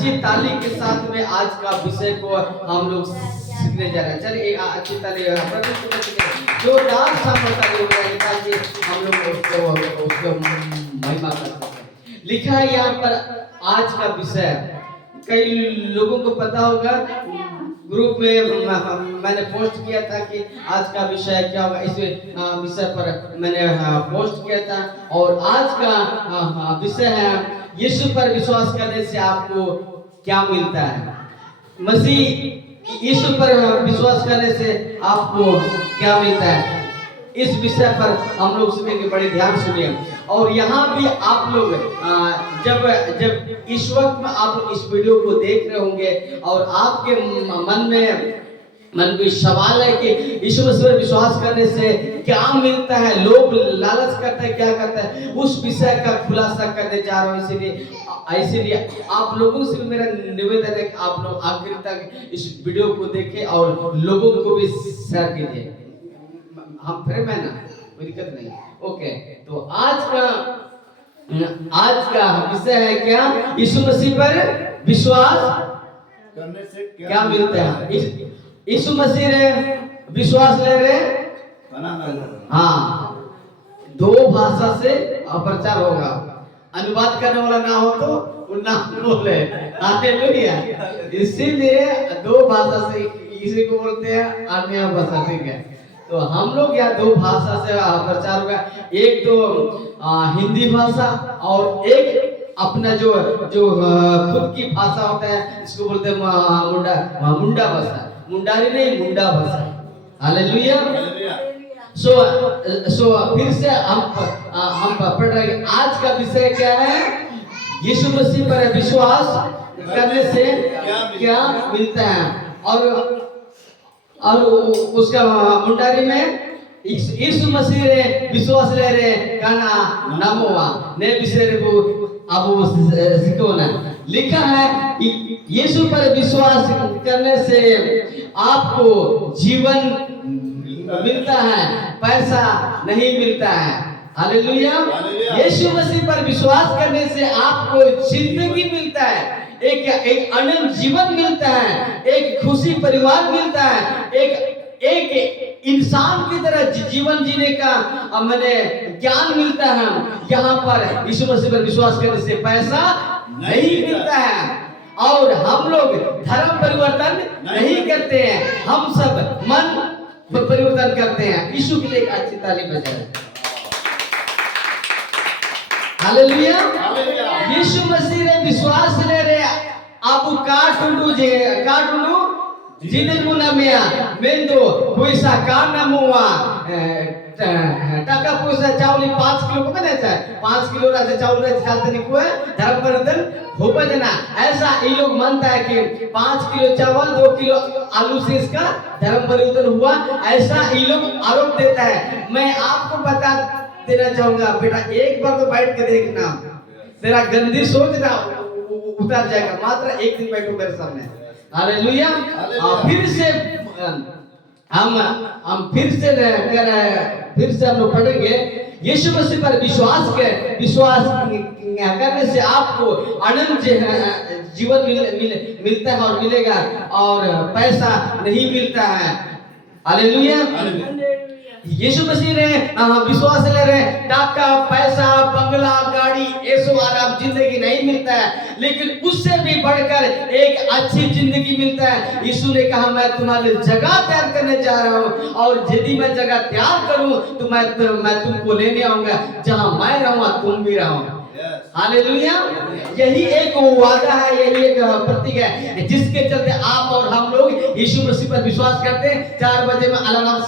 अच्छी ताली के साथ में आज का विषय को हम लोग सीखने जा रहे हैं। चलिए एक अच्छी ताली जो डांस ताली हो रही है ताकि हम लोग उसको महिमा कर सकें। लिखा है यहाँ पर आज का विषय, कई लोगों को पता होगा, ग्रुप में मैंने पोस्ट किया था कि आज का विषय क्या होगा। इस विषय पर मैंने पोस्ट किया था और आज का विषय है यीशु पर विश्वास करने से आपको क्या मिलता है। मसीह यीशु पर विश्वास करने से आपको क्या मिलता है, इस विषय पर हम लोग सुनेंगे। बड़े ध्यान सुनिए। और यहाँ भी आप लोग जब इस वक्त में आप इस वीडियो को देख रहे होंगे और आपके मन में सवाल है कि यीशु मसीह पर विश्वास करने से क्या मिलता है, लोग लालच करते हैं, क्या करते हैं, उस विषय का खुलासा करने जा रहा हूँ। इसीलिए आप लोगों से मेरा निवेदन है कि आप लोग आखिर तक इस वीडियो को देखें और लोगों को भी शेयर कीजिए। हम फिर मैं ना कोई दिक्कत नहीं। ओके, तो आज का विषय है क्या, यीशु मसीह पर विश्वास करने से क्या मिलता है। यीशु मसीह रे विश्वास ले रहे, हाँ, दो भाषा से प्रचार होगा। अनुवाद करने वाला ना हो तो ना बोले। हालेलुया। इसीलिए दो भाषा से, इसी को बोलते हैं अन्य भाषा, ठीक है। तो हम लोग यहाँ दो भाषा से प्रचार होगा, एक तो हिंदी भाषा और एक अपना जो खुद की भाषा होता है, इसको बोलते हैं मुंडा भाषा, मुंडारी नहीं, मुंडा भाषा। हालेलुया। सो फिर से हम पढ़ रहे हैं। आज का विषय क्या है, यीशु मसीह पर विश्वास करने से क्या मिलता है। और उसका मुंडारी में यीशु मसीह रे विश्वास ले रे काना नामोवा ने बिसरे को अब सिकोना। लिखा है यीशु पर विश्वास करने से आपको जीवन मिलता है, पैसा नहीं मिलता है। हालेलुया। यीशु मसीह पर विश्वास करने से आपको जिंदगी मिलता है, एक अनंत जीवन मिलता है, एक खुशी परिवार मिलता है, एक इंसान की तरह जीवन जीने का मैंने ज्ञान मिलता है। यहाँ पर यीशु मसीह पर विश्वास करने से पैसा नहीं मिलता है और हम लोग धर्म परिवर्तन नहीं करते हैं, हम सब मन परिवर्तन करते हैं। यीशु के लिए एक अच्छी ताली बजाएं। हालेलुया। यीशु मसीह रे विश्वास ले रे आपु काटुंडु जिने मुना मिया मेंदो पैसा काना मुआ टाका पैसा चावली 5 किलो को बने था, 5 किलो से चावल रे चालते नहीं कोई धर्म परिवर्तन हो पाए ना। ऐसा ये लोग मानता है कि 5 किलो चावल 2 किलो आलू से इसका धर्म परिवर्तन हुआ, ऐसा ये लोग आरोप देता है। मैं आपको बता देना चाहूंगा बेटा, एक बार तो बैठ के देखना, तेरा गंदी सोच ना उतर जाएगा। मात्र एक दिन बैठो मेरे सामने। हालेलुया। फिर से हम फिर से हम लोग पढ़ेंगे। यीशु मसीह पर विश्वास करने से आपको अनंत जीवन मिलता है और मिलेगा और पैसा नहीं मिलता है। हालेलुया। यीशु मसीह ने विश्वास ले रहे, टाका पैसा बंगला गाड़ी ऐसो आराम जिंदगी नहीं मिलता है, लेकिन उससे भी बढ़कर एक अच्छी जिंदगी मिलता है। यीशु ने कहा मैं तुम्हारे जगह तैयार करने जा रहा हूँ और यदि मैं जगह तैयार करूँ तो मैं तुमको लेने आऊंगा, जहाँ मैं रहूंगा तुम भी रहो। हालेलुया। यही एक वादा है, यही एक प्रतीक है जिसके चलते आप और हम लोग यीशु मसीह पर विश्वास करते हैं। 4 बजे में अलार्म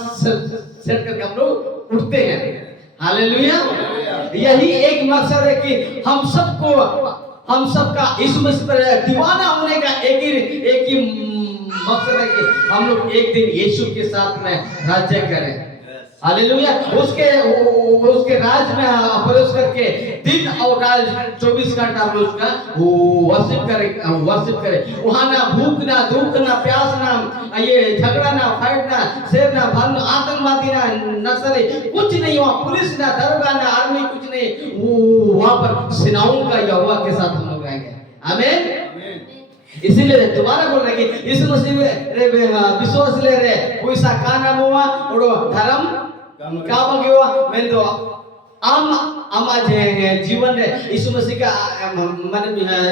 सेट करके हम लोग उठते हैं। हालेलुया। यही एक मकसद है कि हम सबका यीशु मसीह पर दीवाना होने का एक ही मकसद है कि हम लोग एक दिन यीशु के साथ में राज्य करें। हालेलुया। उसके राज में प्रवेश करके दिन और रात 24 घंटा हम उसका वर्शिप करें। वहाँ ना भूख ना दुख ना प्यास ना ये झगड़ा ना फाइट ना शेर ना भालू आतंकवादी ना नक्सली कुछ नहीं, वहाँ पुलिस ना दरोगा ना आर्मी कुछ नहीं। वहाँ पर सेनाओं का यहोवा के साथ हम लोग रहेंगे। आमीन। इसीलिए दोबारा बोल रहे कि यीशु मसीह रे विश्वास ले रे कोई सा का नाम हुआ और धर्म का बगेवा मैं तो आम आमा जे जीवन रे यीशु मसीह का मन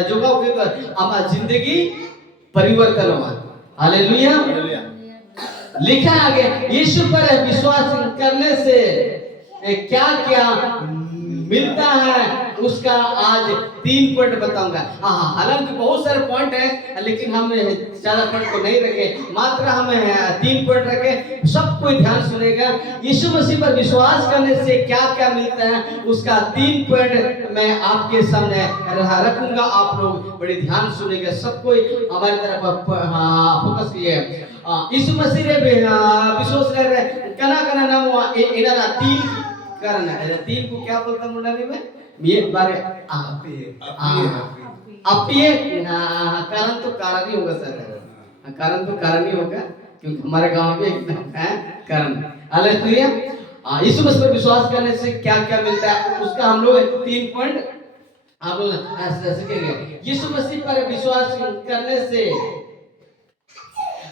जोगाव के आमा जिंदगी परिवर्तन हुआ। हालेलुया। लिखा आगे यीशु पर विश्वास करने से क्या क्या मिलता है उसका आज 3 पॉइंट बताऊंगा। हाँ, हालांकि बहुत सारे पॉइंट है लेकिन हम ज्यादा पॉइंट को नहीं रखे, मात्र हम 3 पॉइंट रखे। सब कोई ध्यान सुनेगा। यीशु मसीह पर विश्वास करने से क्या क्या मिलता है उसका 3 पॉइंट मैं आपके सामने रखूंगा। आप लोग बड़े ध्यान सुनेगा, सब कोई हमारी तरफ फोकस किए। यीशु मसीह रे विश्वास रे कना कना नाम हुआ इनारा 3 कारण है। 3 को क्या बोलता मुंडानी में ये बारे अपिए कारण तो कारण ही होगा सर, कारण तो कारण ही होगा क्योंकि हमारे गांव में एक है कारण। हालेलुया। यीशु मसीह पर विश्वास करने से क्या क्या मिलता है उसका हम लोग 3 पॉइंट आप सीखेंगे। यीशु मसीह पर विश्वास करने से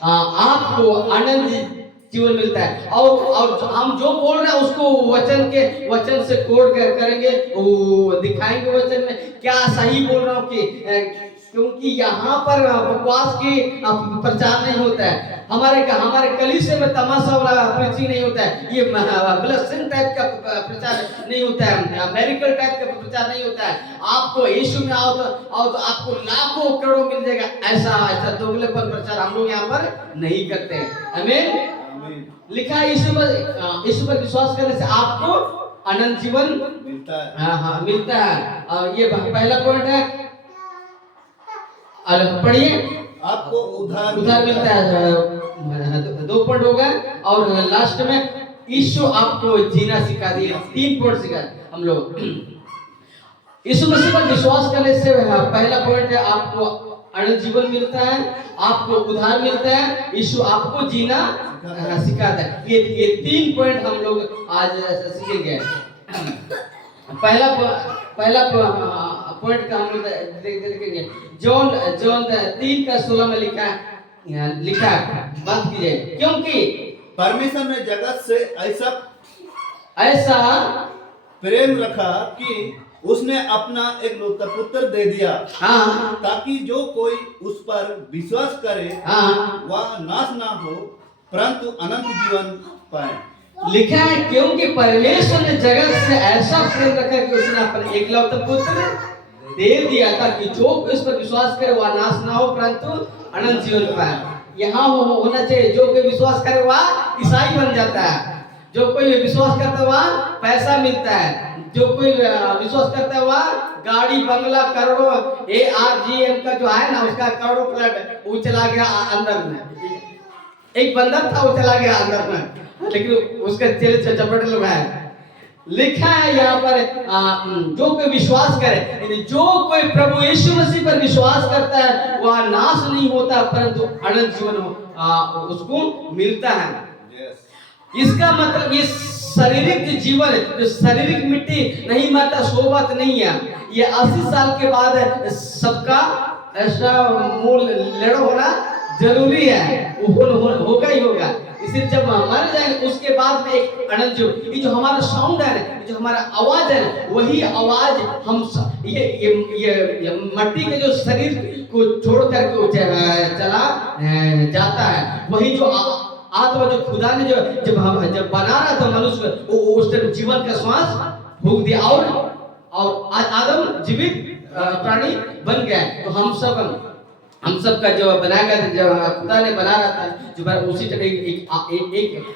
आपको आनंद जीवन मिलता है। और हम जो बोल रहे हैं उसको वचन से कोड करेंगे, वो दिखाएंगे वचन में क्या सही बोल रहा हूँ कि क्योंकि यहाँ पर बकवास की प्रचार नहीं होता है। हमारे कलीसिया में तमाशा वाला प्रीचिंग नहीं होता है, ये ब्लेसिंग टाइप का प्रचार नहीं होता है, मेडिकल टाइप का प्रचार नहीं होता है। आपको यीशु में आओ तो आपको लाखों करोड़ों मिल जाएगा, ऐसा दोगलेपन प्रचार हम लोग यहाँ पर नहीं करते हैं। आमीन। लिखा है यीशु पर विश्वास करने से आपको अनंत जीवन मिलता है। हाँ मिलता है। और ये पहला पॉइंट है, पढ़िए। आपको उधार मिलता है, 2 पॉइंट होगा। और लास्ट में यीशु आपको जीना सिखा दिए, 3 पॉइंट सिखा हम लोग। यीशु मसीह पर विश्वास करने से पहला पॉइंट है आपको अनंत जीवन मिलता है, आपको उधार मिलता है, यीशु आपको जीना सिखाता है। ये 3 पॉइंट हम लोग आज सीखेंगे। पहला पॉइंट का हम लोग देखेंगे। जॉन 3:16 में लिखा बात कीजिए, क्योंकि परमेश्वर ने जगत से ऐसा प्रेम रखा कि उसने अपना एकलौता पुत्र दे दिया, ताकि जो कोई उस पर विश्वास करे वह नाश ना हो परंतु अनंत जीवन पाए। लिखा है क्योंकि परमेश्वर ने जगत से ऐसा प्रेम रखा कि उसने अपना एकलौता पुत्र दे दिया ताकि जो कोई उस पर विश्वास करे वह नाश ना हो परंतु अनंत जीवन पाए। यहाँ होना चाहिए, जो कोई विश्वास करे वह ईसाई बन जाता है, जो कोई विश्वास करता है वह पैसा मिलता है, जो कोई विश्वास करता है वह गाड़ी बंगला करोड़ों ARGM का जो है ना उसका करोड़ों प्लॉट वो चला गया अंदर में। एक बंदर था वो चला गया अंदर में, लेकिन उसका चेले चपट लोग है। लिखा है यहाँ पर जो कोई विश्वास करे, जो कोई प्रभु यीशु मसीह पर विश्वास करता है वह नाश नहीं होता परंतु अनंत जीवन उसको मिलता है। इसका मतलब ये शारीरिक जीवन, जो शारीरिक मिट्टी नहीं मरता, सो बात नहीं है। ये 80 साल के बाद सबका ऐसा मूल लड़ होना जरूरी है, वो होगा ही होगा। इसे जब मर जाएंगे उसके बाद में एक अनंत जीवन, ये जो हमारा साउंड है, जो हमारा आवाज है, वही आवाज हम ये मट्टी के जो शरीर को छोड़ करके चला जाता है, वही जो आत्मा जो खुदा ने जब बना रहा था मनुष्य को, उस टाइम जीवन का श्वास फूंक दिया और आदम जीवित प्राणी बन गया। तो हम सब का जो बनाया गया, जो खुदा ने बना रहा था, जो उसी तरह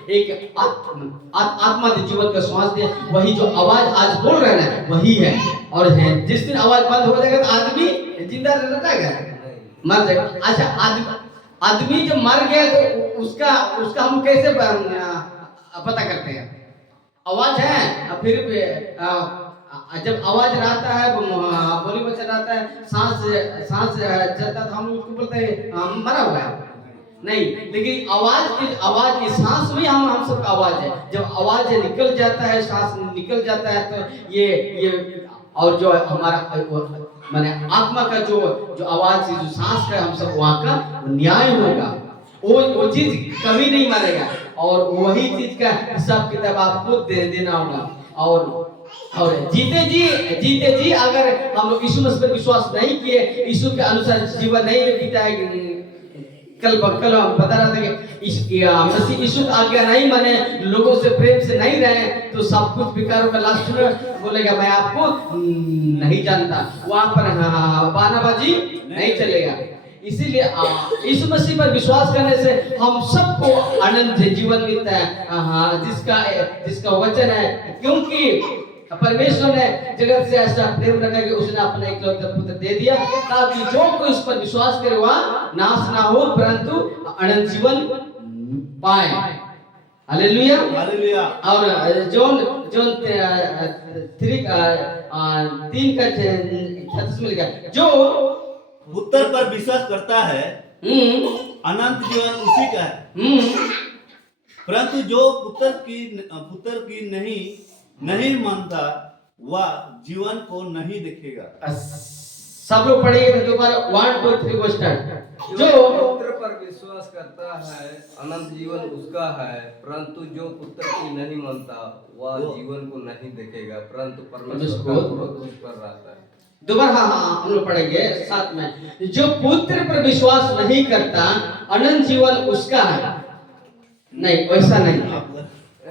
एक आत्मा ने जीवन का श्वास दिया, वही जो आवाज आज बोल रहे हैं वही है। और जिस दिन आवाज बंद हो जाएगा तो आदमी जिंदा रहेगा, मर जाएगा। अच्छा, आदमी जब मर गया तो उसका हम कैसे पता करते हैं? आवाज है, फिर जब आवाज रहता है, बोली बच्चा रहता है, सांस चलता है, तो हम उसको बोलते हैं मरा हुआ है, नहीं। लेकिन आवाज की सांस में हम सबका आवाज है। जब आवाज निकल जाता है, सांस निकल जाता है, तो ये और जो हमारा माने आत्मा का जो जो आवाज जो सांस का हम सब वहाँ का न्याय होगा। वो चीज कभी नहीं मरेगा और वही चीज का हिसाब किताब आपको देना होगा। और जीते जी अगर हम लोग यीशु मसीह पर विश्वास नहीं किए, यीशु के अनुसार जीवन नहीं बिताए, कल हम बता रहा था कि मसीह यीशु का आज्ञा नहीं माने, लोगों से प्रेम से नहीं रहे, तो सब कुछ बेकार होगा। लास्ट में बोलेगा मैं आपको नहीं जानता, वहां पर बहानाबाजी नहीं चलेगा। इसीलिए यीशु मसीह पर विश्वास करने से हम सबको अनंत जीवन मिलता है, जिसका वचन है, क्योंकि परमेश्वर ने जगत से ऐसा प्रेम रखा कि उसने अपना इकलौता पुत्र दे दिया, ताकि जो कोई उस पर विश्वास करे वह नाश ना हो परंतु अनंत जीवन पाए। Hallelujah hallelujah. और जॉन 3:36 में लिखा, जो पुत्र पर विश्वास करता है अनंत जीवन उसी का है, परंतु जो पुत्र की नहीं मानता वह जीवन को नहीं देखेगा। सब लोग पढ़ेंगे दोबारा 1 2 3 को स्टार्ट। जो पुत्र पर विश्वास करता है अनंत जीवन उसका है, परंतु जो पुत्र की नहीं मानता वह जीवन को नहीं देखेगा, परंतु परमेश्वर का क्रोध उस पर रहता है। दोबारा हम लोग पढ़ेंगे साथ में। जो पुत्र पर विश्वास नहीं करता अनंत जीवन उसका है। नहीं, वैसा नहीं,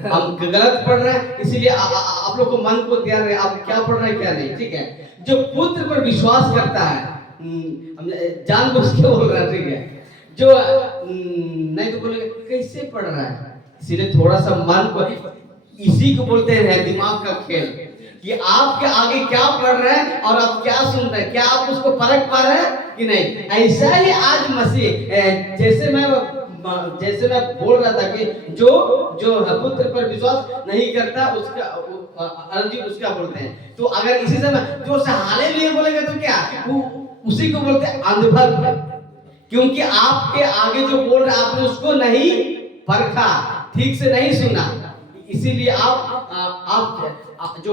हम गलत पढ़ रहे हैं, इसीलिए आप लोग को मन को ध्यान रहे आप क्या पढ़ रहे हैं क्या नहीं, ठीक है। जो पुत्र पर विश्वास करता है, हम जानबूझ के बोल रहे हैं, ठीक है। जो नहीं तो बोलेंगे कैसे पढ़ रहा है, इसीलिए थोड़ा सा मन को, इसी को बोलते हैं दिमाग का खेल, कि आपके आगे क्या पढ़ रहे हैं और आप क्या सुन रहे हैं, क्या आप उसको परख पा रहे हैं कि नहीं। ऐसा ही आज मसीह, जैसे मैं बोल रहा था कि जो पुत्र पर विश्वास नहीं करता उसका अर्जुन उसका बोलते हैं। तो अगर इसी समय जो हालेलुया बोलेगा तो क्या उसी को बोलते हैं अंधभक्त, क्योंकि आपके आगे जो बोल रहा है आपने उसको नहीं परखा, ठीक से नहीं सुना। इसीलिए आप जो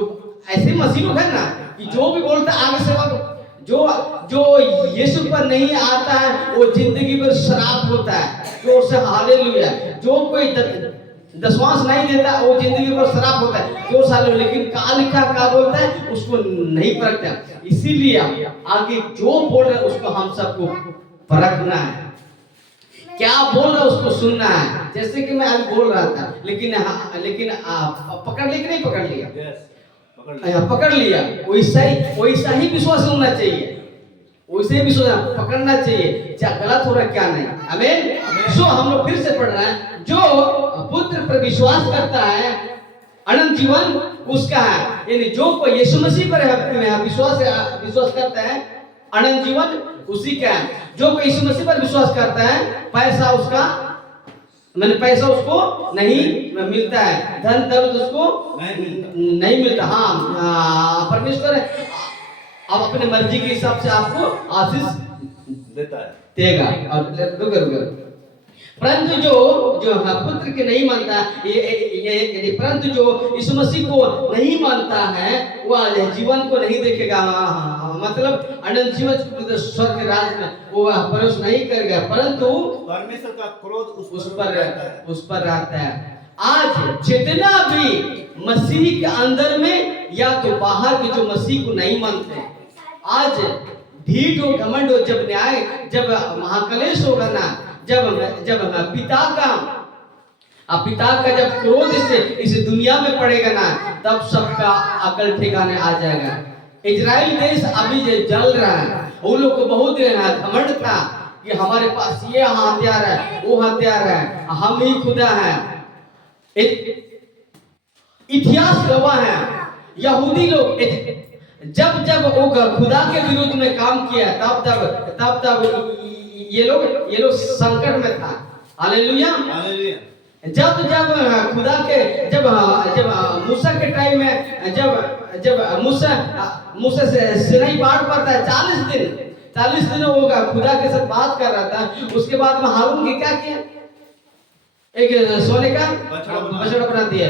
ऐसे मसीह लोग है ना कि जो भी बोलता है आगे से जो यीशु पर नहीं आता है वो जिंदगी भर शराब होता है। जो से हालेलुया। जो कोई दशवांश नहीं देता वो जिंदगी भर शराब होता है। जो सालों, लेकिन का लिखा का बोलता है उसको नहीं परखता। इसीलिए आगे जो बोल रहा है उसको हम सबको परखना है, क्या बोल रहा है उसको सुनना है। जैसे कि मैं आज बोल रहा था, लेकिन पकड़ लिया कि नहीं पकड़ लिया? पकड़ लिया। वैसा ही विश्वास होना चाहिए, वैसे ही विश्वास पकड़ना चाहिए, क्या गलत हो रहा है क्या नहीं। आमीन। सो हम लोग फिर से पढ़ रहे हैं, जो पुत्र पर विश्वास करता है अनंत जीवन उसका है। यानी जो कोई यीशु मसीह पर विश्वास करता है अनंत जीवन उसी का है। जो कोई यीशु मसीह पर विश्वास करता है पैसा उसको नहीं मिलता है, धन दौलत उसको नहीं मिलता। हाँ, परमेश्वर अब अपने मर्जी के हिसाब से आपको आशीष देगा। और परंतु जो पुत्र के नहीं मानता, ये परंतु जो यीशु मसीह को नहीं मानता है वह जीवन को नहीं देखेगा, मतलब अनंत जीवन स्वर्ग राज्य में वो प्रवेश नहीं करेगा, परंतु परमेश्वर का क्रोध उस पर रहता है। आज जितना भी मसीह के अंदर में या तो बाहर के जो मसीह को नहीं मानते, आज ढीठ हो घमंड हो, जब न्याय जब महाक्लेश होगा ना, जब पिता का जब क्रोध इस दुनिया में पड़ेगा ना, तब सबका अकल ठिकाने आ जाएगा। इजराइल देश अभी जो जल रहा है, वो लोग को बहुत घमंड था कि हमारे पास ये हथियार है, वो हथियार है, हम ही खुदा है। इतिहास गवाह है, यहूदी लोग जब वो खुदा के विरुद्ध में काम किया, तब ये लोग संकट में था। हालेलुया। जब खुदा के जब मूसा के टाइम में जब मूसा से सिनाई पहाड़ पर था 40 दिन होगा खुदा के साथ बात कर रहा था। उसके बाद में हारून के क्या किया, एक सोने का बछड़ा बना दिया,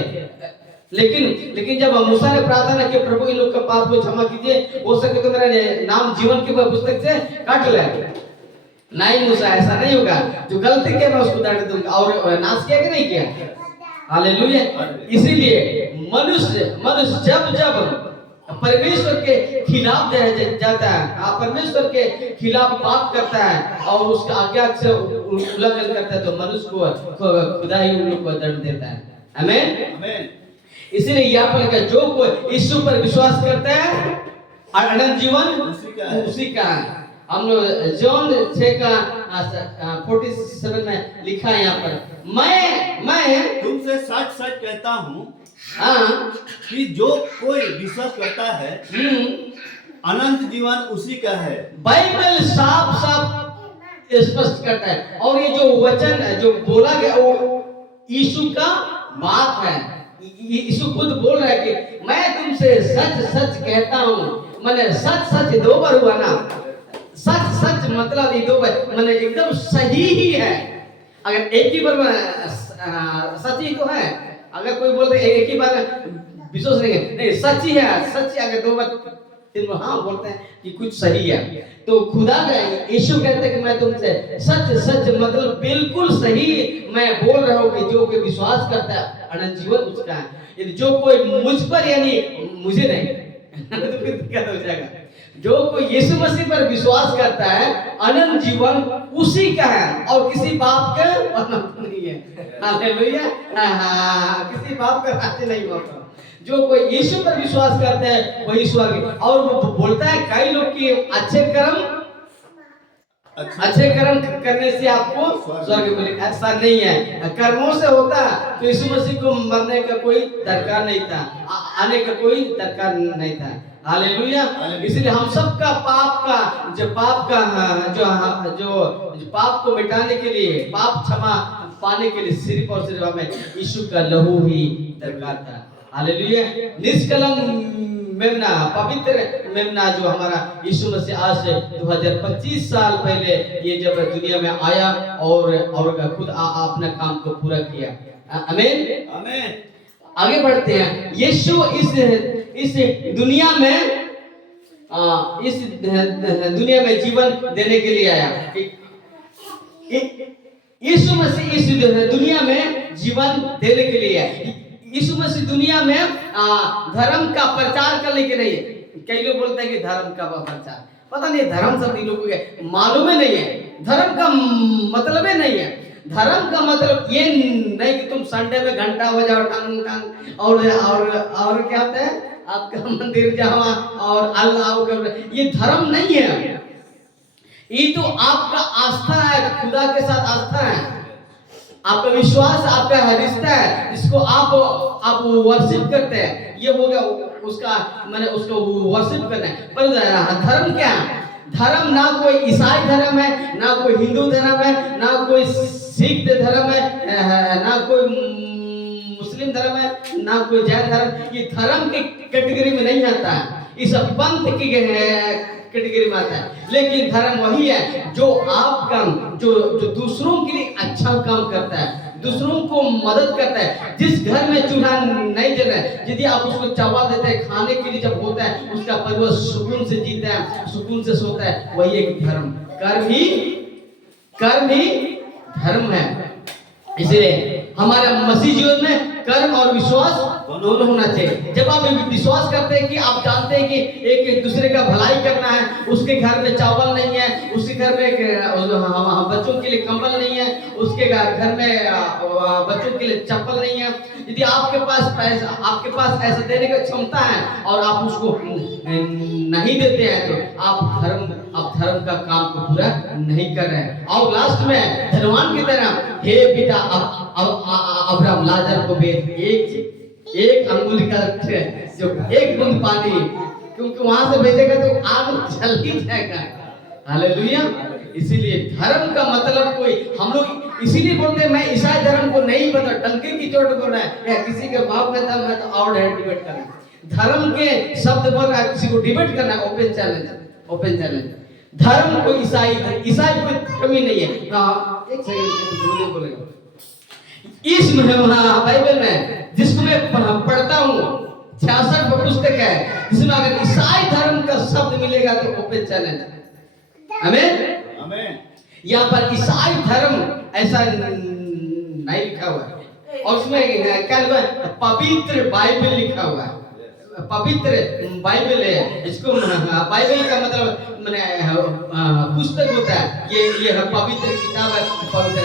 लेकिन जब मूसा ने प्रार्थना की प्रभु इन लोग का पाप को क्षमा कीजिए, हो सके तो मेरा नाम जीवन की पुस्तक से काट ले। नहीं मूसा, ऐसा नहीं होगा, जो गलती किया मैं उसको दंड दूंगा। और नाश किया कि नहीं किया? हालेलुया। इसीलिए मनुष्य जब परमेश्वर के खिलाफ जाता है, परमेश्वर के खिलाफ बात करता है और उसका आज्ञा से उल्लंघन करता है, तो मनुष्य को खुदा ही उन लोग को दंड देता है। आमीन। इसीलिए यहाँ पर लिखा, जो कोई यीशु पर विश्वास करता है अनंत जीवन उसी का है। हम लोग जॉन 6:47 में लिखा है यहाँ पर, मैं तुमसे सच सच कहता हूँ हाँ कि जो कोई विश्वास करता है अनंत जीवन उसी का है। बाइबल साफ स्पष्ट करता है, और ये जो वचन जो बोला गया वो यीशु का बात है। यीशु खुद बोल रहा है कि मैं तुमसे सच सच कहता हूँ। मैंने सच दो बार हुआ ना, सच मतलब ये दो बार, मैंने एकदम सही ही है। अगर एक ही बार सच ही तो है, अगर कोई बोलते एक ही बार विश्वास नहीं, सच ही है, सच ही। अगर दो बार तीन बार हाँ बोलते हैं कि कुछ सही है, तो खुदा का यीशु कहते हैं कि मैं तुमसे सच मतलब बिल्कुल सही मैं बोल रहा हूँ कि जो कोई विश्वास करता है अनंत जीवन उसका है। यदि जो कोई मुझ पर, यानी मुझे नहीं तो फिर क्या हो जाएगा? जो कोई यीशु मसीह पर विश्वास करता है अनंत जीवन उसी का है, और किसी बाप का नहीं है। हालेलुया। किसी बाप का राज्य नहीं होता। जो कोई यीशु पर विश्वास करते हैं वही स्वर्ग। और वो बोलता है कई लोग की अच्छे कर्म करने से आपको स्वर्ग मिलेगा, ऐसा नहीं है। कर्मों से होता तो यीशु मसीह को मरने का कोई दरकार नहीं था, आने का कोई दरकार नहीं था। हालेलुया। इसलिए हम सबका पाप को मिटाने के लिए, पाप क्षमा पाने के लिए सिर्फ और सिर्फ हमें यीशु का लहू ही दरकार था। हालेलुया। निष्कलंक मेमना, पवित्र मेमना जो हमारा यीशु मसीह आज से 2025 साल पहले ये जब दुनिया में आया और खुद अपना काम को पूरा किया। आमीन। आगे बढ़ते हैं। यीशु इस दुनिया में जीवन देने के लिए आया। यीशु मसीह इस दुनिया में जीवन देने के लिए आया। यीशु मसीह दुनिया में धर्म का प्रचार करने के नहीं है। कई लोग बोलते हैं कि धर्म का प्रचार, पता नहीं धर्म सब लोगों को मालूम ही नहीं है। धर्म का मतलब ही नहीं है। धर्म का मतलब ये नहीं कि तुम संडे में घंटा बजाओ टांग और क्या होता है आपका मंदिर जाओ और अल्लाह कर, ये धर्म नहीं है। ये तो आपका आस्था है, खुदा के साथ आस्था है, आपका विश्वास, आपका रिश्ता है, जिसको आप वर्शिप करते हैं। ये हो गया उसका, मैंने उसको वर्शिप करना है। पर धर्म क्या है? धर्म ना कोई ईसाई धर्म है, ना कोई हिंदू धर्म है, ना कोई सिख धर्म है, ना कोई मुस्लिम धर्म है, ना कोई जैन धर्म। ये धर्म के कैटेगरी में नहीं आता है, इस पंथ की कैटेगरी में आता है। लेकिन धर्म वही है जो आपका जो दूसरों के लिए अच्छा काम करता है, दूसरों को मदद करता है। जिस घर में चूल्हा नहीं जल रहा है, यदि आप उसको चावल देते हैं खाने के लिए, जब होता है उसका परिवार सुकून से जीता है, सुकून से सोता है, वही एक धर्म। कर्म ही धर्म है। इसलिए हमारे मसीह जीवन में कर्म और विश्वास दोनों होना चाहिए। जब आप विश्वास करते हैं कि आप जानते हैं कि एक दूसरे का भलाई करना है, उसके घर में चावल नहीं है, उसके घर में बच्चों के लिए कंबल नहीं है, उसके घर में बच्चों के लिए चप्पल नहीं है, यदि आपके पास ऐसा देने की क्षमता है और आप उसको नहीं देते हैं, तो आप धर्म का काम को पूरा नहीं कर रहे हैं। और लास्ट में धनवान की तरह, हे पिता अब्राहम लाजर को भेज एक अंगुली का जो एक बूंद पानी, क्योंकि वहां से भेजेगा तो आग जल ही जाएगा। हालेलुया। इसीलिए धर्म का मतलब कोई, हम लोग इसीलिए बोलते हैं मैं ईसाई धर्म को नहीं पता, डंके की चोट बोल रहा है, या किसी के बाप में दम है तो और डिबेट करना। धर्म के शब्द बोल रहा है, किसी को डिबेट करना, ओपन चैलेंज। धर्म को ईसाई कोई धर्म ही नहीं है। एक सेकंड बोलेगा इस बाइबल में जिसको मैं पढ़ता हूँ 66 पुस्तक है, जिसमें अगर ईसाई धर्म का शब्द मिलेगा तो ओपन चैलेंज। आमीन आमीन। यहाँ पर ईसाई धर्म ऐसा नहीं लिखा हुआ है, और उसमें क्या लिखा है? पवित्र बाइबल लिखा हुआ है। पवित्र बाइबल है, इसको बाइबल का मतलब मैंने पुस्तक होता है, ये पवित्र किताब है, पवित्र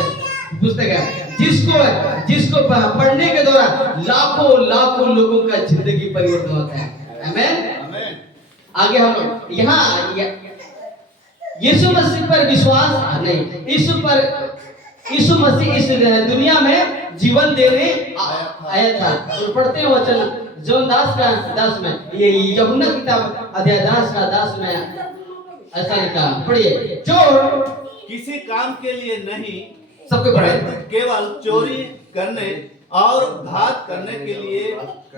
पुस्तक है, जिसको पढ़ने के दौरान लाखों लोगों का जिंदगी परिवर्तन होता है। आमीन। आगे हम लोग यहाँ यीशु मसीह पर विश्वास नहीं, यीशु मसीह इस दुनिया में जीवन देने आया था। तो पढ़ते हैं वचन जॉन 10 में, ये यूहन्ना किताब अध्याय 10 में ऐसा लिखा, पढ़िए। चोर किसी काम के लिए नहीं, सबको पढ़े, केवल चोरी करने और घात करने के लिए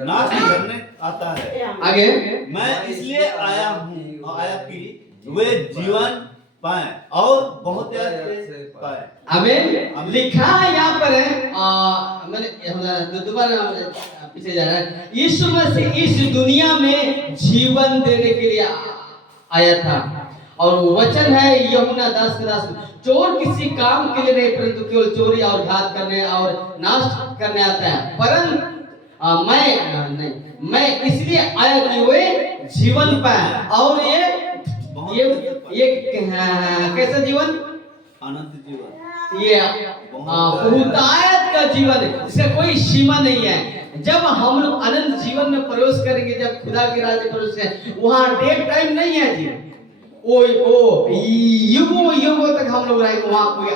नाश करने आता है। आगे, मैं इसलिए आया कि वे जीवन पाएं और बहुत पाएं। आमीन। लिखा है यहाँ पर है, मैंने दोबारा पीछे जा रहा है, यीशु मसीह इस दुनिया में जीवन देने के लिए आया था, और वचन है यूहन्ना 10 में, चोर किसी काम के लिए नहीं परंतु केवल चोरी और घात करने और नाश करने आता है, परंतु मैं इसलिए आया कि वे जीवन पाए, और ये कैसा जीवन? अनंत जीवन, ये बहुतायत का जीवन है, इसका कोई सीमा नहीं है। जब हम लोग अनंत जीवन में प्रवेश करेंगे, जब खुदा के राज्य में प्रवेश करेंगे, वहाँ डेट टाइम नहीं है जी, युगों तक हम लोग रहेंगे, वहाँ कोई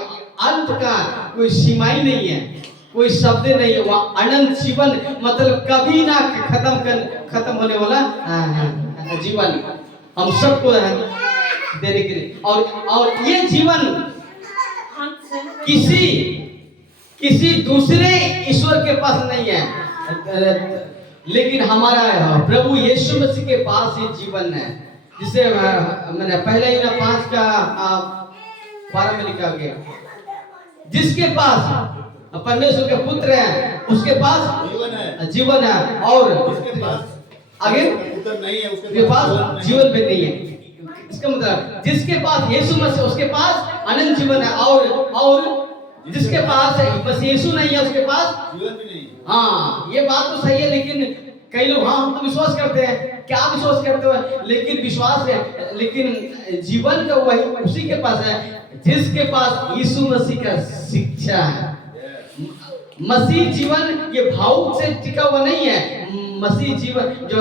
अंत का कोई सीमा ही नहीं है, कोई शब्द नहीं है, वहाँ अनंत जीवन, मतलब कभी ना खत्म होने वाला जीवन हम सबको देने के लिए, और ये जीवन किसी दूसरे ईश्वर के पास नहीं है, लेकिन हमारा प्रभु यीशु मसीह के पास ये जीवन है, जिसे मैंने पहले ही 5 का 12 में लिखा गया, जिसके पास परमेश्वर के पुत्र है उसके पास जीवन है, और जिसके पास आगे पुत्र नहीं है उसके पास जीवन भी नहीं है। इसका मतलब जिसके पास यीशु मसीह उसके पास अनंत जीवन है, और जिसके पास बस यीशु नहीं है उसके पास जीवन भी नहीं। हाँ, ये बात तो सही है, लेकिन कई लोग हाँ हम तो विश्वास करते हैं, क्या विश्वास करते हो, लेकिन विश्वास है, लेकिन जीवन का वही उसी के पास है जिसके पास यीशु मसीह का शिक्षा है। मसीह जीवन ये भावुक से टिका हुआ नहीं है, मसीह जीवन जो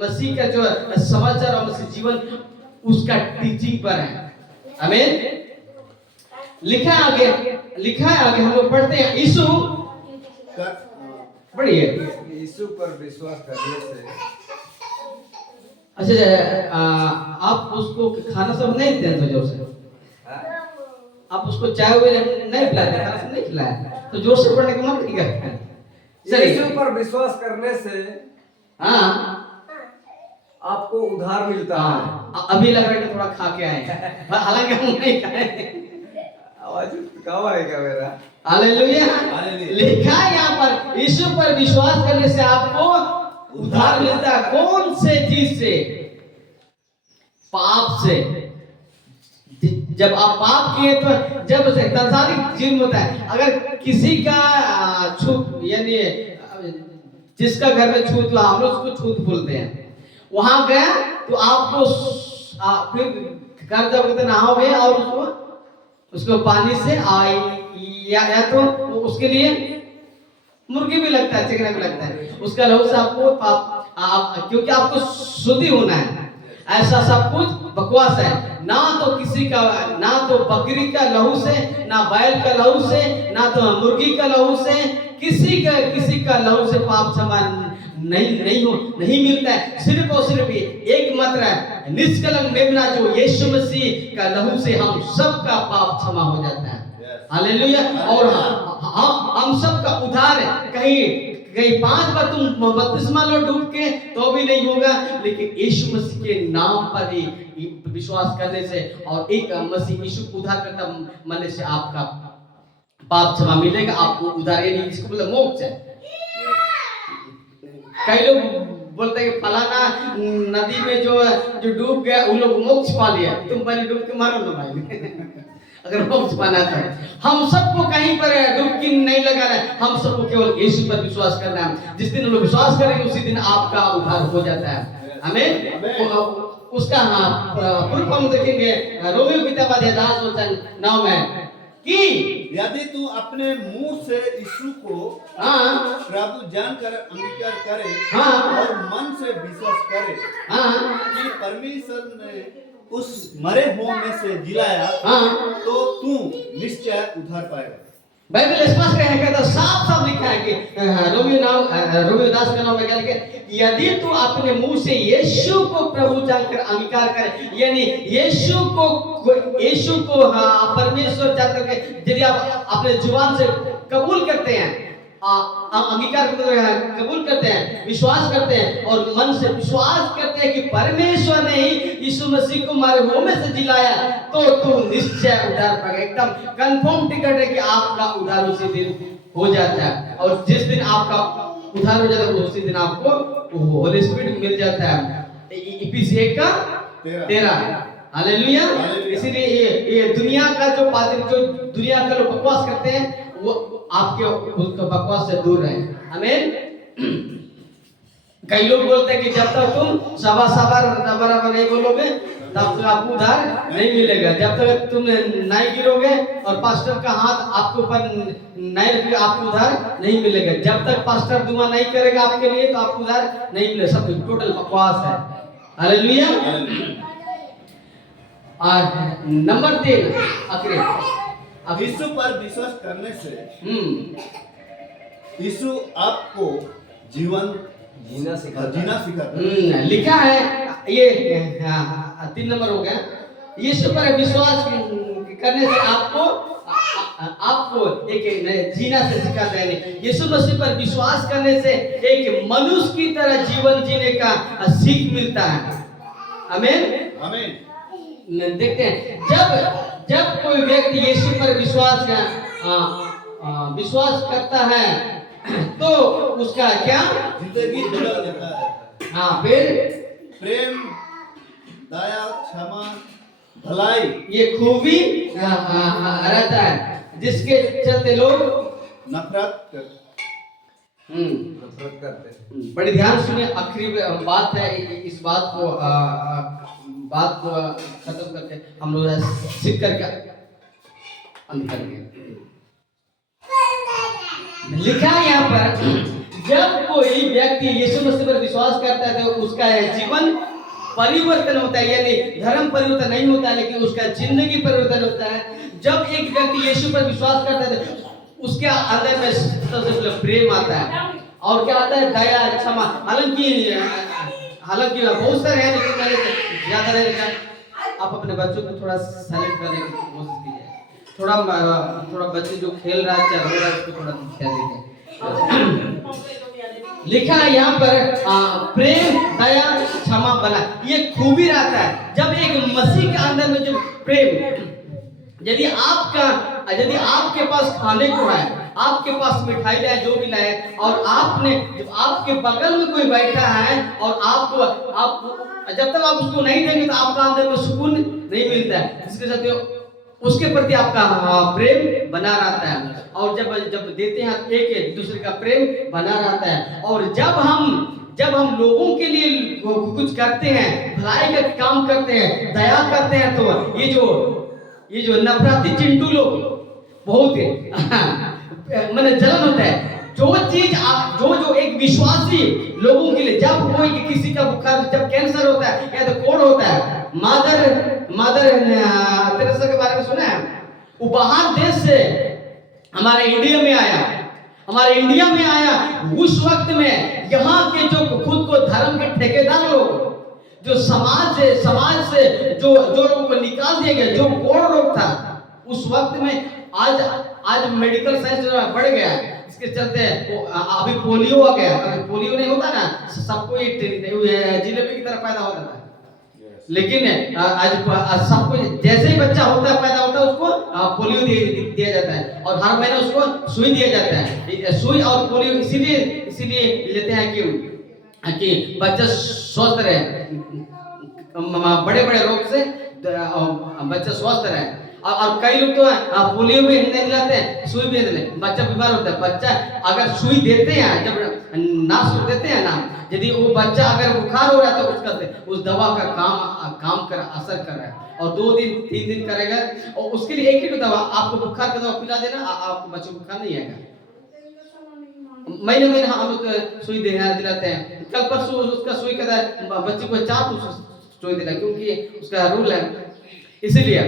मसीह का जो समाचार और मसीह जीवन उसका टीचिंग पर है। आमीन। लिखा है आगे हम लोग पढ़ते हैं, यीशु पढ़िए, यीशु पर विश्वास करने से। अच्छा, आप उसको खाना सब नहीं देते जोर से, आप उसको चाय हुए नहीं पिलाते, खाना सब नहीं खिलाया, तो जोर से पढ़ने का मन नहीं करता। यीशु पर विश्वास करने से हाँ आपको उधार मिलता है। अभी लग रहा है कि थोड़ा खा के आए, हालांकि हम नहीं खाए। आवाज कब आएगा मेरा? हालेलुया। लिखा है यहाँ पर, यीशु पर विश्वास करने से आपको उधार मिलता है। कौन से चीज से? पाप से। जब आप पाप किए तो जब से संसारिक जीवन होता है, अगर किसी का छूत, यानी जिसका घर में छूत हुआ, हम लोग उसको छूत बोलते हैं, वहां गया तो आपको फिर घर जब नहाओगे और उसको पानी से या तो उसके लिए मुर्गी भी लगता है, चिकना भी लगता है, उसका लहू से आपको क्योंकि आपको शुद्धि होना है। ऐसा सब कुछ बकवास है। ना तो किसी का, ना तो बकरी का लहू से, ना बैल का लहू से, ना तो मुर्गी का लहू से, किसी का लहू से पाप क्षमा नहीं मिलता है। सिर्फ और सिर्फ एक मात्र है, निष्कलंक मेमना, जो यीशु मसीह का लहू से हम सबका पाप क्षमा हो जाता है। हालेलुया। और हम सबका उद्धार है। कहीं 5 बार तुम बपतिस्मा लो डूब के तो भी नहीं होगा, लेकिन यीशु मसीह के नाम पर ही विश्वास करने से और एक मसीह यीशु को उद्धार करता मनने से आपका पाप क्षमा मिलेगा आपको, उधार यानी इसको बोले मोक्ष है। कई लोग बोलते हैं कि फलाना नदी में जो डूब गया उन लोग मोक्ष पा लिया, तुम पहले डूब के मारो ना भाई अगर मोक्ष पाना था। हम सबको कहीं पर डुबकी नहीं लगाना है, हम सबको केवल यीशु पर विश्वास करना है। जिस दिन लोग विश्वास करेंगे उसी दिन आपका उद्धार हो जाता है। आमीन। उसका प्रूफ हम देखेंगे रोमियो की किताब अध्याय 10:9 में कि यदि तू अपने मुंह से यीशु को प्रभु जानकर अंगीकार करे और मन से विश्वास करे कि परमेश्वर ने उस मरे हुओं में से जिलाया तो तू निश्चय उद्धार पाएगा। बाइबल स्पष्ट कहता साफ साफ लिखा है कि रोमियो 10:9 में क्या लिखा है, यदि तू अपने मुंह से यीशु को प्रभु जानकर अंगीकार करे, यानी यीशु को परमेश्वर जानकर के यदि आप अपने जुबान से कबूल करते हैं, अंगीकार कबूल करते हैं, विश्वास करते हैं और मन से विश्वास करते हैं कि परमेश्वर ने ही यीशु मसीह को मारे हुओं में से जिलाया, तो तू निश्चय उद्धार पाएगा। एकदम कंफर्म टिकट है कि आपका उद्धार उसी दिन हो जाता है। और जिस दिन आपका उद्धार हो जाता है उसी दिन आपको होली स्पिरिट मिल जाता है। इफिसियों 1:13 हालेलुया। इसीलिए ये दुनिया का जो पादरी, जो दुनिया का लोग बकवास करते हैं, वो आपके उसका बकवास से दूर रहे। आमीन। कई लोग बोलते हैं कि जब तक तुम सवा बराबर नहीं बोलोगे तब तक आपको उद्धार नहीं मिलेगा। जब तक तुम नहीं गिरोगे और पास्टर का हाथ आपके ऊपर नहीं रखेगा आपको उद्धार नहीं मिलेगा। जब तक पास्टर दुआ नहीं करेगा आपके लिए तो आपको उद्धार नहीं मिलेगा। सब टोटल बकवास है। हालेलुया। नंबर 3 आखिरी, यीशु पर विश्वास करने से यीशु आपको जीवन जीना सिखाता है। लिखा है ये 3 नंबर हो गया। यीशु पर विश्वास करने से आपको एक जीना से सिखाता है। यीशु मसीह पर विश्वास करने से एक मनुष्य की तरह जीवन जीने का सीख मिलता है। आमीन। आमीन। देखते हैं जब कोई व्यक्ति यीशु पर विश्वास करता है तो उसका क्या जिंदगी बदल जाता है। फिर प्रेम, दया, क्षमा, भलाई, ये खूबी रहता है, जिसके चलते लोग नफरत करते हैं। बड़ी ध्यान सुनिए, आखिरी बात है। इस बात को खत्म करके हम लोग सीख करके अंत करेंगे। लिखा है यहाँ पर, जब कोई व्यक्ति यीशु मसीह पर विश्वास करता है तो उसका जीवन परिवर्तन होता है। यानी धर्म परिवर्तन नहीं होता है, लेकिन उसका जिंदगी परिवर्तन होता है। जब एक व्यक्ति यीशु पर विश्वास करता है तो उसके अंदर में सबसे पहले प्रेम आता है और क्या आता है, दया, क्षमा। हालांकि बहुत सारे हैं, लेकिन मैंने ज्यादा नहीं लिखा। आप अपने बच्चों को थोड़ा साइलेंट करने की कोशिश कीजिए। थोड़ा बच्चे जो खेल रहा है चल रहा है उसको थोड़ा ध्यान दीजिए। लिखा है यहाँ पर प्रेम, दया, क्षमा बना, ये खूबी रहता है। जब एक मसीह के अंदर में जो प्रेम, यदि आपके पास खाने को है, आपके पास मिठाई लाए, जो भी लाए, और आपके बगल में कोई बैठा है और आपको जब तक आप उसको नहीं देंगे तो आपका अंदर में सुकून नहीं मिलता है। इसके साथ उसके प्रति आपका प्रेम बना रहता है। और जब देते हैं एक दूसरे का प्रेम बना रहता है। और जब हम लोगों के लिए कुछ करते हैं, भलाई का काम करते हैं, दया करते हैं, तो ये जो नफरती चिंटू लोग बहुत मैंने जलन होता है। जो चीज आप जो एक विश्वासी लोगों के लिए, जब कोई किसी का बुखार, जब कैंसर होता है या तो कोढ़ होता है, मदर तेरेसा के बारे में सुना है? वो बाहर देश से हमारे इंडिया में आया। उस वक्त में यहाँ के जो खुद को धर्म के ठेकेदार लोग, जो समाज से जो लोगों को निकाल दिया गया, जो कोढ़ रोग था उस वक्त में, आज मेडिकल साइंस बढ़ गया है। इसके चलते अभी पोलियो आ गया। अगर पोलियो नहीं होता ना, सबको जिलेबी की तरह पैदा होता था। लेकिन आज सबको जैसे ही बच्चा पैदा होता है उसको पोलियो दिया जाता है और हर महीने उसको सुई दिया जाता है। सुई और पोलियो इसीलिए लेते हैं कि बच्चा स्वस्थ रहे, बड़े बड़े रोग से बच्चा स्वस्थ रहे। और कई लोग तो पोलियो भी नहीं दिलाते हैं, सुई भी नहीं दिलाते, बच्चा बीमार होता है। बच्चा अगर सुई देते हैं, जब नाश देते हैं ना, यदि वो बच्चा अगर बुखार हो रहा है तो उसका उस दवा का काम कर असर कर रहा है और 2 दिन 3 दिन करेगा। और उसके लिए एक ही दवा, आपको बुखार का दवा पिला देना, आपको बच्चे को बुखार नहीं आएगा। महीने हम लोग सुई दिलाते हैं। कल परसों उसका सुई कहता है बच्चे को 4 सुई देना, क्योंकि उसका रूल है। इसीलिए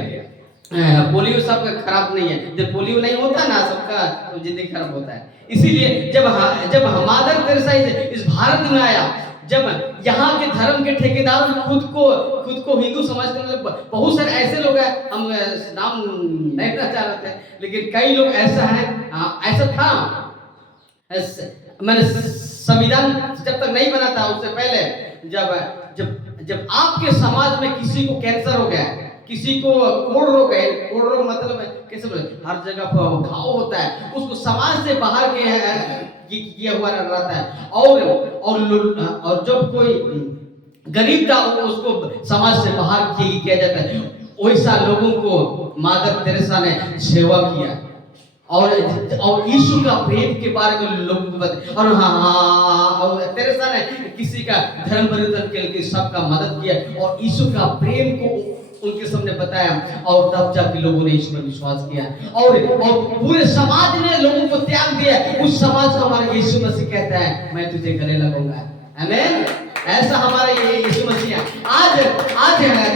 पोलियो सबका खराब नहीं है। जब पोलियो नहीं होता ना सबका तो जिंदगी खराब होता है। इसीलिए जब मदर तेरेसा इस भारत में आया, जब यहाँ के धर्म के ठेकेदार खुद को हिंदू समझते हैं, मतलब बहुत सारे ऐसे लोग हैं, हम नाम नहीं लेना चाह रहे थे, लेकिन कई लोग ऐसा है, ऐसा था। मैंने संविधान जब तक नहीं बना था उससे पहले, जब आपके समाज में किसी को कैंसर हो गया, किसी को कोढ़ रोग है, कोढ़ रोग मतलब कैसे बोले, हर जगह घाव होता है, उसको समाज से बाहर किया हुआ रहता है। और जब कोई गरीब था उसको समाज से बाहर किया जाता है। वैसा लोगों को मदर तेरेसा ने सेवा किया और यीशु का प्रेम के बारे में लोगों को बताया। और तेरेसा ने किसी का धर्म परिवर्तन के लिए सबका मदद किया और यीशु का प्रेम को उनके सामने बताया, और तब जाके लोगों ने यीशु में विश्वास किया और पूरे समाज ने लोगों को त्याग दिया। उस समाज को हमारा यीशु मसीह कहता है, मैं तुझे गले लगाऊंगा। आमीन। ऐसा हमारा ये यीशु मसीह है। आज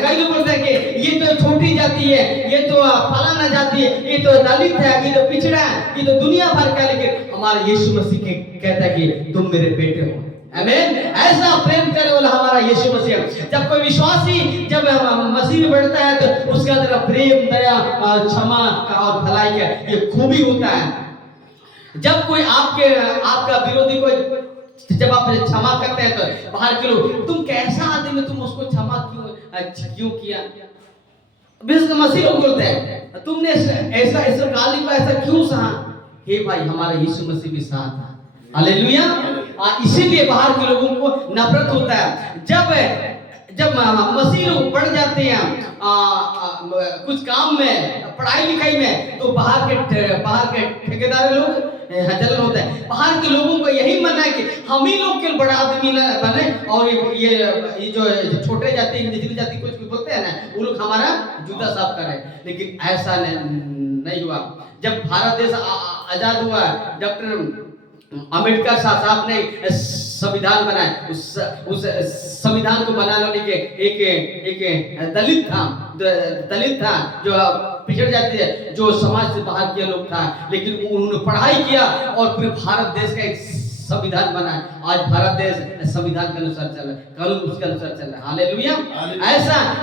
कई लोग बोलते हैं कि ये तो छोटी जाति है, ये तो फलाना जाति है, ये तो दलित है, ये तो पिछड़ा है, ये तो दुनिया भर का, लेकिन हमारा यीशु मसीह कहता है कि तुम मेरे बेटे हो। आमीन। ऐसा प्रेम करने वाला हमारा यीशु मसीह। जब कोई विश्वासी जब मसीह में बढ़ता है तो उसके अंदर प्रेम, दया, क्षमा और भलाई का ये खूबी होता है। जब कोई आपका विरोधी को जब आप क्षमा करते हैं तो बाहर के लोग, तुम कैसा आदमी, तुम उसको क्षमा क्यों किया? मसीह लोग बोलते हैं तुमने ऐसा गाली को ऐसा क्यों सहा? हे भाई, हमारा यीशु मसीह भी साथ था। हालेलुया। इसीलिए बाहर के लोगों को नफरत होता है। जब मसीह लोग बढ़ जाते हैं कुछ काम में, पढ़ाई लिखाई में, तो बाहर के ठेकेदार लोग जलन होता है। बाहर के लोगों को यही मानना है कि हम ही लोग के बड़ा आदमी बने और ये जो छोटे जाति, निचली जाति कुछ बोलते हैं ना, वो लोग हमारा जूता साफ करें। लेकिन ऐसा नहीं हुआ। जब भारत देश आजाद हुआ, डॉक्टर अम्बेडकर साहब ने संविधान बनाया। उस संविधान को बनाने के एक दलित था जो पिछड़ जाती है, जो समाज से बाहर के लोग था, लेकिन उन्होंने पढ़ाई किया और पूरे भारत देश का एक संविधान बना। आज भारत देश संविधान के अनुसार चल रहा है, कानून उसके अनुसार चल रहा है। हालेलुया।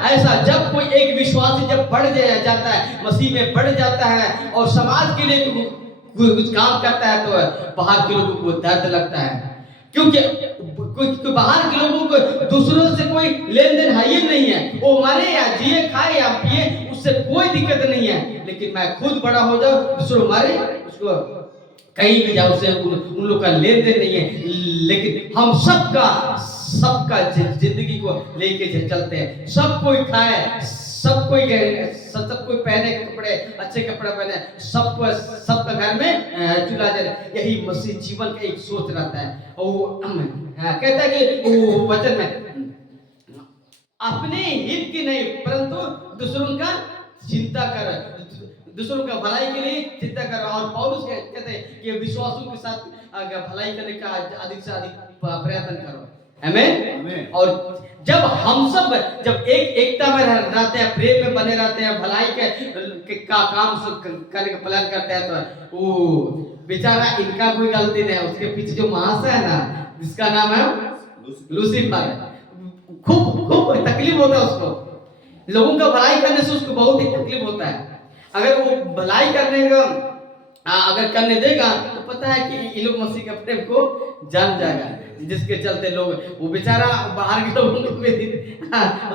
ऐसा जब कोई एक विश्वासी जब बढ़ जाता है, मसीह में बढ़ जाता है और समाज के लिए कुछ काम करता है, तो बाहर के लोगों को दर्द लगता है, क्योंकि बाहर के लोगों को दूसरों से कोई लेन देन है ही नहीं है। वो मरे या जिए, खाए या पिए, उससे कोई दिक्कत नहीं है। लेकिन मैं खुद बड़ा हो जाऊं, दूसरों मरे, उसको कहीं भी जाओ, उससे उन लोग का लेन देन नहीं है। लेकिन हम सबका जिंदगी को लेके चलते हैं। सब कोई खाए, सब कोई पहने कपड़े, अच्छे कपड़े पहने, सबका घर में चूल्हा जले। यही मसीह जीवन का एक सोच रहता है। और कहता है कि वो वचन में अपने हित की नहीं परंतु दूसरों का चिंता कर, दूसरों का भलाई के लिए चिंता कर। और पौलुस कहते हैं कि विश्वासों के साथ भलाई करने का अधिक से अधिक प्रयत्न करो। आमीन। और जब हम सब एकता में रहते हैं, प्रेम में बने रहते हैं, भलाई के काम करने का प्लान करते हैं, तो वो बेचारा, इनका कोई गलती नहीं है, उसके पीछे जो महाशय है ना, जिसका नाम है लूसीफर, खूब तकलीफ होता है उसको। लोगों का भलाई करने से उसको बहुत ही तकलीफ होता है। अगर वो भलाई करने का अगर करने देगा तो पता है कि ये लोग मसीह के प्रेम को जान जाएगा, जिसके चलते लोग, वो बेचारा बाहर के लोगों को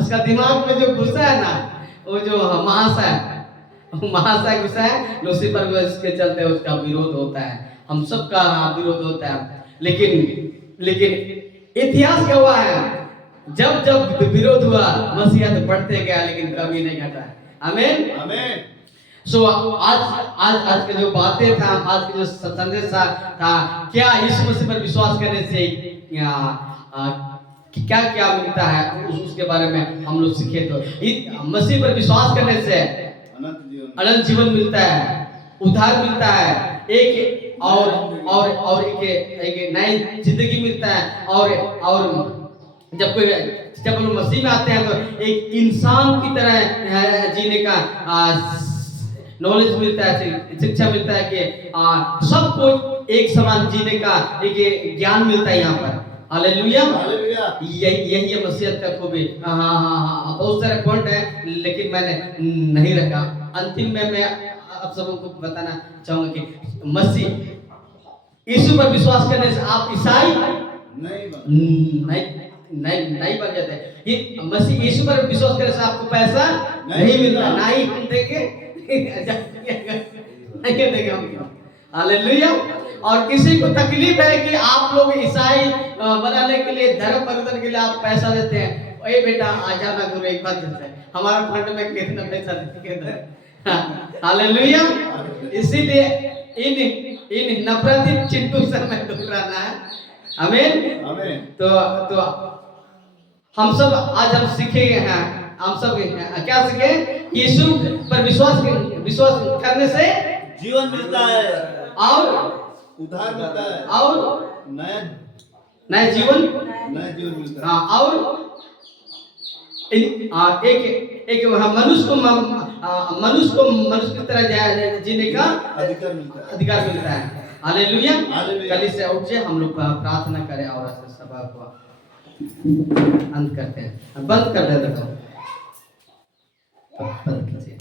उसका दिमाग में जो गुस्सा है ना, वो जो महाशय महाशय गुस्सा है, लूसीफर को इसके चलते उसका विरोध होता है, हम सबका विरोध होता है। लेकिन इतिहास क्या हुआ है, जब जब विरोध हुआ मसीहत बढ़ते गया लेकिन कभी नहीं घटा। आमीन आमीन। सो आज के जो बातें था, आज के जो संदेश था, क्या यीशु मसीह पर विश्वास करने से क्या क्या मिलता है उसके बारे में हम लोग सीखे। तो मसीह पर विश्वास करने से अनंत जीवन मिलता है, उद्धार मिलता है, एक और एक नई जिंदगी मिलता है। और जब हम लोग मसीह में आते हैं तो एक इंसान की तरह जीने का नॉलेज मिलता है, शिक्षा मिलता है कि सबको एक समान जीने का एक ज्ञान मिलता है यहाँ पर। हालेलुया, यही है मसीहत का खूबी। बहुत सारे पॉइंट है लेकिन मैंने नहीं रखा। अंतिम में मैं आप सबको बताना चाहूंगा कि मसीह यीशु पर विश्वास करने से आप ईसाई नहीं बन जाते। ये मसीह यीशु पर विश्वास करने से आपको पैसा नहीं मिलता, ना ही हम देंगे नहीं देंगे हम। हालेलुया। और किसी को तकलीफ है कि आप लोग ईसाई बनाने के लिए, धर्म परिवर्तन के लिए आप पैसा देते हैं, ओए बेटा आ जाना गुरु एक बार देते हैं, हमारा फंड में कितना पैसा देते हैं। हालेलुया। इसीलिए इन नफरती चिंटू से हमें दूर रहना है। आमीन आमीन। तो हम सब आज हम सीखेंगे हैं, हम सब क्या सीखे, यीशु पर विश्वास करने से जीवन मिलता है और उद्धार मिलता है और नया जीवन मिलता है। और एक मनुष्य की तरह जीने का अधिकार मिलता है। हालेलुया। कल से उठ जाए, हम लोग प्रार्थना करें और सभा को अंत करते हैं, बंद कर देते हैं, बंद कीजिए।